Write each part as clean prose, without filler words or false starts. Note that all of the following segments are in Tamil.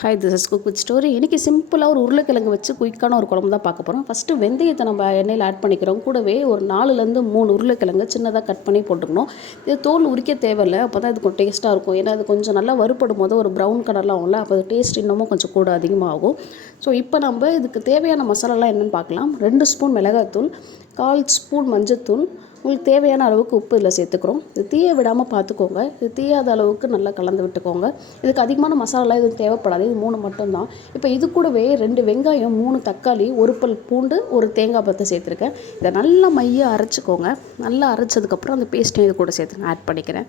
Hi, this is cook with story. இன்றைக்கி சிம்பிளாக ஒரு உருளைக்கிழங்கு வச்சு குயிக்கான ஒரு குழம்பு தான் பார்க்க போகிறோம். ஃபஸ்ட்டு வெந்தயத்தை நம்ம எண்ணெயில் ஆட் பண்ணிக்கிறோம். கூடவே ஒரு 4லேருந்து 3 உருளைக்கிழங்கு சின்னதாக கட் பண்ணி போட்டுக்கணும். இது தோல் உரிக்க தேவையில்லை, அப்போ தான் இது கொஞ்சம் டேஸ்ட்டாக இருக்கும். ஏன்னா அது கொஞ்சம் நல்லா வறுப்படும் போது ஒரு ப்ரௌன் கலரில் ஆகும்ல, அப்போ டேஸ்ட் இன்னமும் கொஞ்சம் கூட அதிகமாகும். ஸோ இப்போ நம்ம இதுக்கு தேவையான மசாலாலாம் என்னென்னு பார்க்கலாம். 2 ஸ்பூன் மிளகாய்த்தூள், 1/4 ஸ்பூன் மஞ்சத்தூள், உங்களுக்கு தேவையான அளவுக்கு உப்பு இதில் சேர்த்துக்கிறோம். இது தீய விடாமல் பார்த்துக்கோங்க. இது தீயாத அளவுக்கு நல்லா கலந்து விட்டுக்கோங்க. இதுக்கு அதிகமான மசாலாலாம் எதுவும் தேவைப்படாது, இது 3 மட்டும்தான். இப்போ இது கூடவே 2 வெங்காயம், 3 தக்காளி, 1 பல் பூண்டு, ஒரு தேங்காய் பத்தை சேர்த்துருக்கேன். இதை நல்லா மையாக அரைச்சிக்கோங்க. நல்லா அரைச்சதுக்கப்புறம் அந்த பேஸ்ட்டையும் இது கூட சேர்த்து ஆட் பண்ணிக்கிறேன்.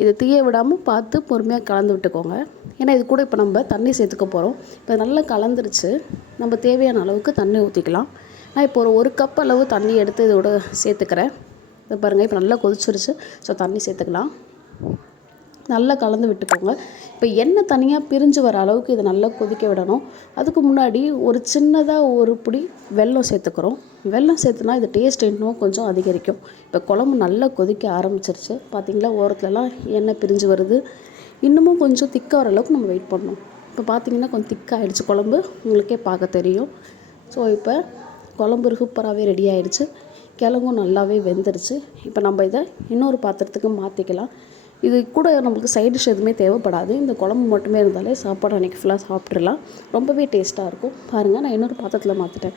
இது தீய விடாமல் பார்த்து பொறுமையாக கலந்து விட்டுக்கோங்க. ஏன்னா இது கூட இப்போ நம்ம தண்ணி சேர்த்துக்க போகிறோம். இப்போ நல்லா கலந்துருச்சு. நம்ம தேவையான அளவுக்கு தண்ணி ஊற்றிக்கலாம். நான் இப்போ ஒரு கப் அளவு தண்ணி எடுத்து இதோட சேர்த்துக்கிறேன். இதை பாருங்கள், இப்போ நல்லா கொதிச்சிருச்சு. ஸோ தண்ணி சேர்த்துக்கலாம். நல்லா கலந்து விட்டுக்கோங்க. இப்போ எண்ணெய் தனியாக பிரிஞ்சு வர அளவுக்கு இதை நல்லா கொதிக்க விடணும். அதுக்கு முன்னாடி ஒரு சின்னதாக ஒரு பிடி வெல்லம் சேர்த்துக்கிறோம். வெல்லம் சேர்த்துனா இது டேஸ்ட் இன்னும் கொஞ்சம் அதிகரிக்கும். இப்போ குழம்பு நல்லா கொதிக்க ஆரம்பிச்சிருச்சு. பார்த்திங்களா, ஓரத்துலலாம் எண்ணெய் பிரிஞ்சு வருது. இன்னமும் கொஞ்சம் திக்காக வர அளவுக்கு நம்ம வெயிட் பண்ணணும். இப்போ பார்த்திங்கன்னா கொஞ்சம் திக்காகிடுச்சு குழம்பு, உங்களுக்கே பார்க்க தெரியும். ஸோ இப்போ குழம்பு சூப்பராகவே ரெடி ஆகிடுச்சு. கிழங்கும் நல்லாவே வெந்துருச்சு. இப்போ நம்ம இதை இன்னொரு பாத்திரத்துக்கு மாற்றிக்கலாம். இது கூட நம்மளுக்கு சைட் டிஷ் எதுவுமே தேவைப்படாது. இந்த குழம்பு மட்டுமே இருந்தாலே சாப்பாடு அன்றைக்கி ஃபுல்லாக சாப்பிட்றலாம். ரொம்பவே டேஸ்ட்டாக இருக்கும். பாருங்கள், நான் இன்னொரு பாத்திரத்தில் மாற்றிட்டேன்.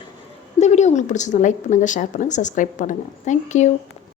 இந்த வீடியோ உங்களுக்கு பிடிச்சிருந்தா லைக் பண்ணுங்கள், ஷேர் பண்ணுங்கள், சப்ஸ்கிரைப் பண்ணுங்கள். தேங்க்யூ.